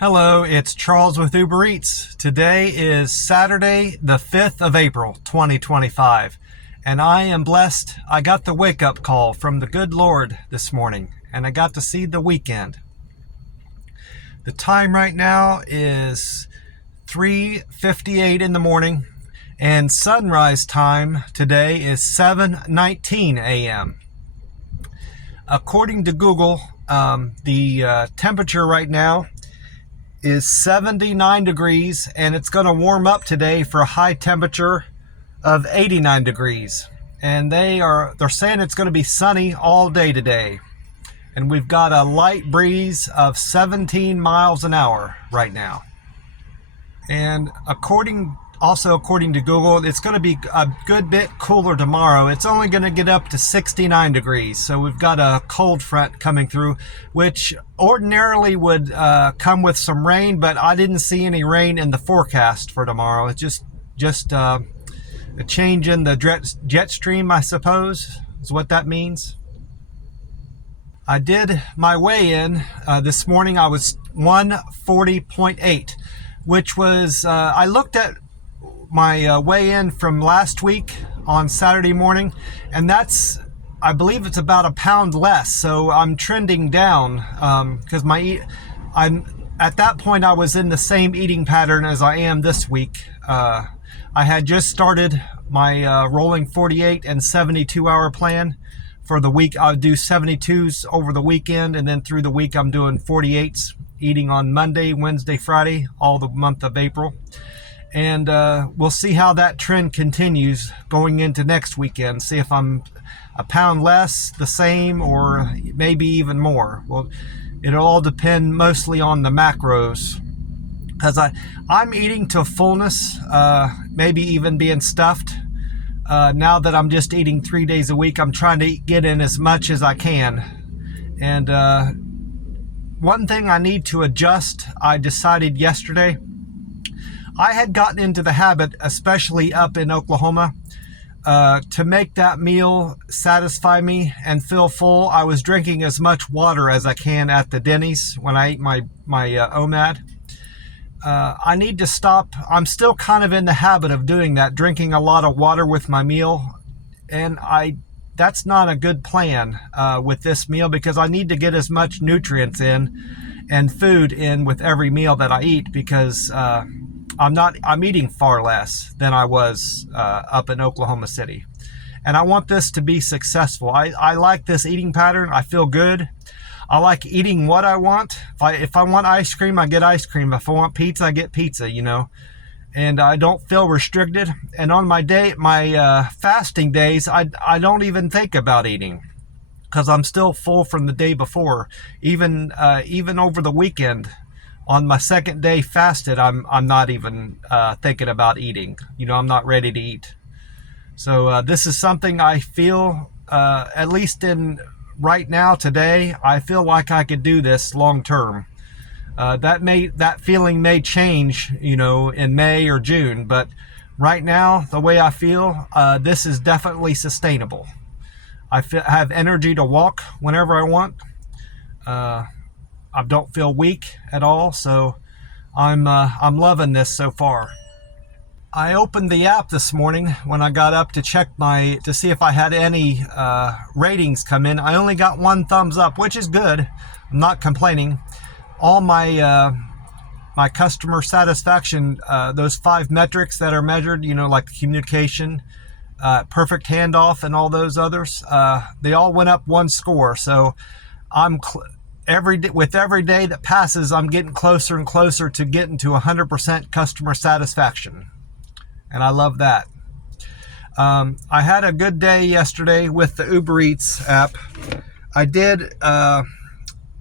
Hello, it's Charles with Uber Eats. Today is Saturday, the 5th of April, 2025, and I am blessed. I got the wake-up call from the good Lord this morning, and I got to see the weekend. The time right now is 3:58 in the morning, and sunrise time today is 7:19 a.m. According to Google, the temperature right now is 79 degrees, and it's going to warm up today for a high temperature of 89 degrees. And they're saying it's going to be sunny all day today. And we've got a light breeze of 17 miles an hour right now. And according to Google, it's going to be a good bit cooler tomorrow. It's only going to get up to 69 degrees. So we've got a cold front coming through, which ordinarily would come with some rain, but I didn't see any rain in the forecast for tomorrow. It's just a change in the jet stream, I suppose, is what that means. I did my weigh-in this morning. I was 140.8, which was, I looked at my weigh-in from last week on Saturday morning, and I believe it's about a pound less. So I'm trending down because I'm at that point I was in the same eating pattern as I am this week. I had just started my rolling 48 and 72 hour plan for the week. I would do 72s over the weekend, and then through the week I'm doing 48s, eating on Monday, Wednesday, Friday, all the month of April. And we'll see how that trend continues going into next weekend. See if I'm a pound less, the same, or maybe even more. Well, it'll all depend mostly on the macros, because I'm eating to fullness, maybe even being stuffed. Now that I'm just eating 3 days a week, I'm trying to get in as much as I can. And one thing I need to adjust, I decided yesterday. I had gotten into the habit, especially up in Oklahoma, to make that meal satisfy me and feel full. I was drinking as much water as I can at the Denny's when I ate my OMAD. I need to stop. I'm still kind of in the habit of doing that, drinking a lot of water with my meal. And that's not a good plan with this meal, because I need to get as much nutrients in and food in with every meal that I eat, because I'm eating far less than I was up in Oklahoma City. And I want this to be successful. I like this eating pattern. I feel good. I like eating what I want. If I want ice cream, I get ice cream. If I want pizza, I get pizza, And I don't feel restricted. And on my fasting days, I don't even think about eating, because I'm still full from the day before. Even over the weekend, on my second day fasted, I'm not even thinking about eating. I'm not ready to eat. So this is something I feel, at least in right now today, I feel like I could do this long term. That feeling may change, in May or June, but right now, the way I feel, this is definitely sustainable. I have energy to walk whenever I want. I don't feel weak at all, so I'm loving this so far. I opened the app this morning when I got up to check to see if I had any ratings come in. I only got 1 thumbs up, which is good. I'm not complaining. All my customer satisfaction, those 5 metrics that are measured, like communication, perfect handoff, and all those others, they all went up 1 score. So with every day that passes, I'm getting closer and closer to getting to 100% customer satisfaction. And I love that. I had a good day yesterday with the Uber Eats app. I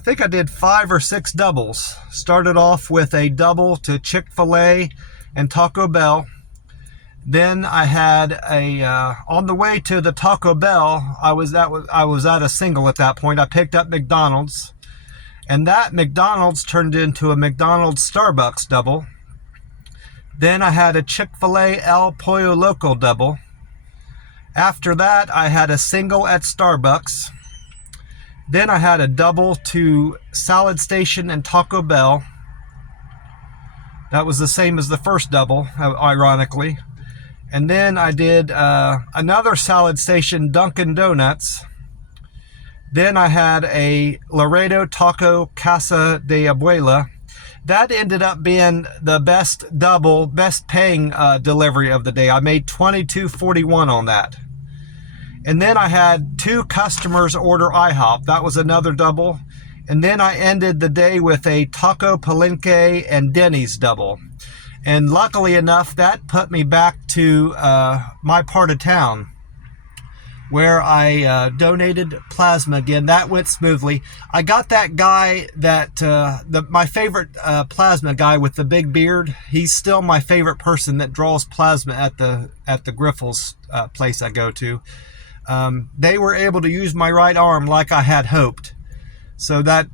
think I did 5 or 6 doubles. Started off with a double to Chick-fil-A and Taco Bell. Then I had on the way to the Taco Bell, I was at a single at that point. I picked up McDonald's. And that McDonald's turned into a McDonald's Starbucks double. Then I had a Chick-fil-A El Pollo Loco double. After that, I had a single at Starbucks. Then I had a double to Salad Station and Taco Bell. That was the same as the first double, ironically. And then I did another Salad Station Dunkin' Donuts. Then I had a Laredo Taco Casa de Abuela. That ended up being the best paying delivery of the day. I made $22.41 on that. And then I had 2 customers order IHOP. That was another double. And then I ended the day with a Taco Palenque and Denny's double. And luckily enough, that put me back to my part of town where I donated plasma again. That went smoothly. I got that guy that, my favorite plasma guy with the big beard. He's still my favorite person that draws plasma at the Griffles place I go to. They were able to use my right arm like I had hoped. So that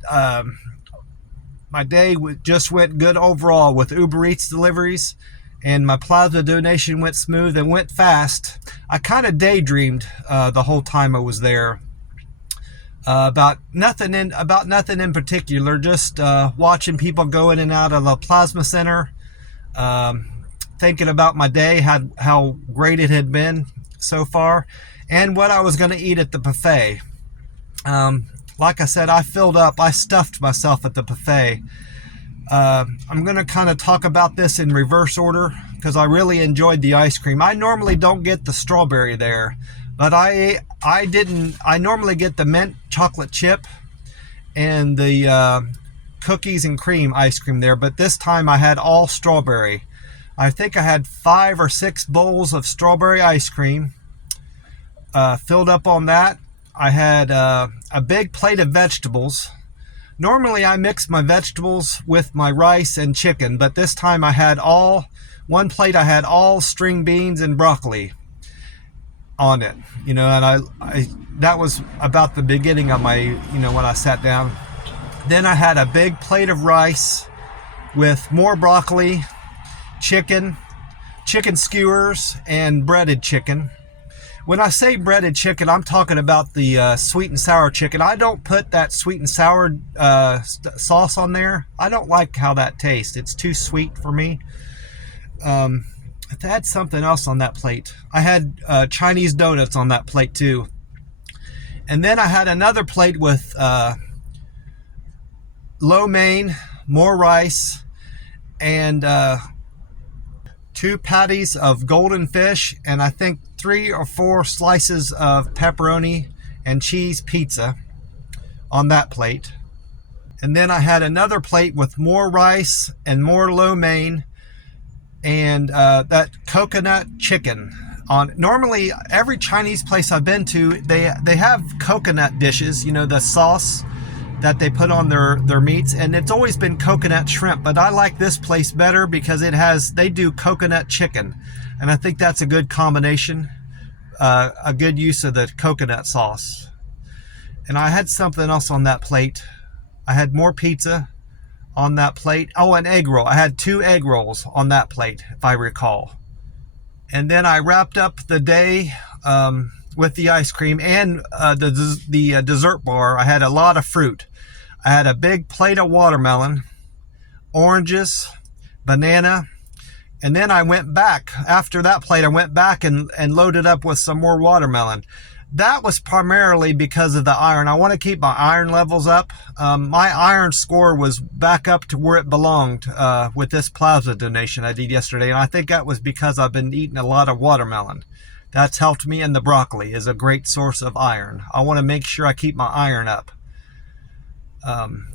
my day just went good overall with Uber Eats deliveries, and my plasma donation went smooth and went fast. I kind of daydreamed the whole time I was there about nothing in particular, just watching people go in and out of the plasma center, thinking about my day, how great it had been so far, and what I was going to eat at the buffet. Like I said, I filled up. I stuffed myself at the buffet. I'm going to kind of talk about this in reverse order because I really enjoyed the ice cream. I normally don't get the strawberry there, but I didn't. I normally get the mint chocolate chip and the cookies and cream ice cream there, but this time I had all strawberry. I think I had 5 or 6 bowls of strawberry ice cream, filled up on that. I had a big plate of vegetables. Normally I mix my vegetables with my rice and chicken, but this time I had one plate I had all string beans and broccoli on it, and I that was about the beginning of my, when I sat down. Then I had a big plate of rice with more broccoli, chicken skewers, and breaded chicken. When I say breaded chicken, I'm talking about the sweet and sour chicken. I don't put that sweet and sour sauce on there. I don't like how that tastes. It's too sweet for me. I had something else on that plate. I had Chinese donuts on that plate too. And then I had another plate with lo mein, more rice, and 2 patties of golden fish, and I think 3 or 4 slices of pepperoni and cheese pizza on that plate. And then I had another plate with more rice and more lo mein and that coconut chicken. Normally every Chinese place I've been to, they have coconut dishes, the sauce that they put on their meats, and it's always been coconut shrimp, but I like this place better because they do coconut chicken, and I think that's a good combination, a good use of the coconut sauce. And I had something else on that plate. I had more pizza on that plate. Oh, an egg roll. I had 2 egg rolls on that plate, if I recall. And then I wrapped up the day with the ice cream and the dessert bar. I had a lot of fruit. I had a big plate of watermelon, oranges, banana, and then I went back. After that plate, I went back and loaded up with some more watermelon. That was primarily because of the iron. I want to keep my iron levels up. My iron score was back up to where it belonged with this plasma donation I did yesterday, and I think that was because I've been eating a lot of watermelon. That's helped me, and the broccoli is a great source of iron. I want to make sure I keep my iron up.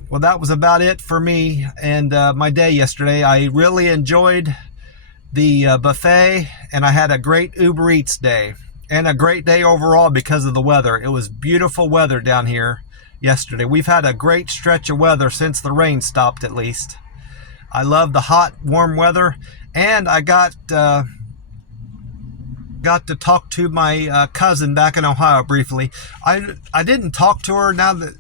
Well, that was about it for me and my day yesterday. I really enjoyed the buffet, and I had a great Uber Eats day and a great day overall because of the weather. It was beautiful weather down here yesterday. We've had a great stretch of weather since the rain stopped, at least. I love the hot, warm weather, and I got to talk to my cousin back in Ohio briefly. I didn't talk to her. Now that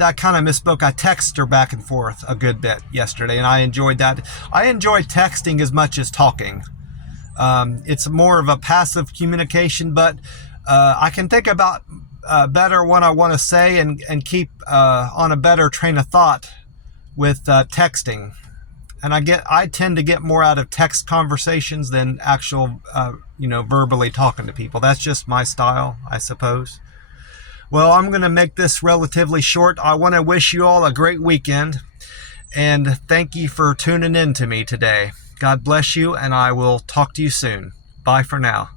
I kind of misspoke. I texted her back and forth a good bit yesterday, and I enjoyed that. I enjoy texting as much as talking. It's more of a passive communication, but I can think about better what I want to say and keep on a better train of thought with texting. And I tend to get more out of text conversations than actual, verbally talking to people. That's just my style, I suppose. Well, I'm going to make this relatively short. I want to wish you all a great weekend, and thank you for tuning in to me today. God bless you, and I will talk to you soon. Bye for now.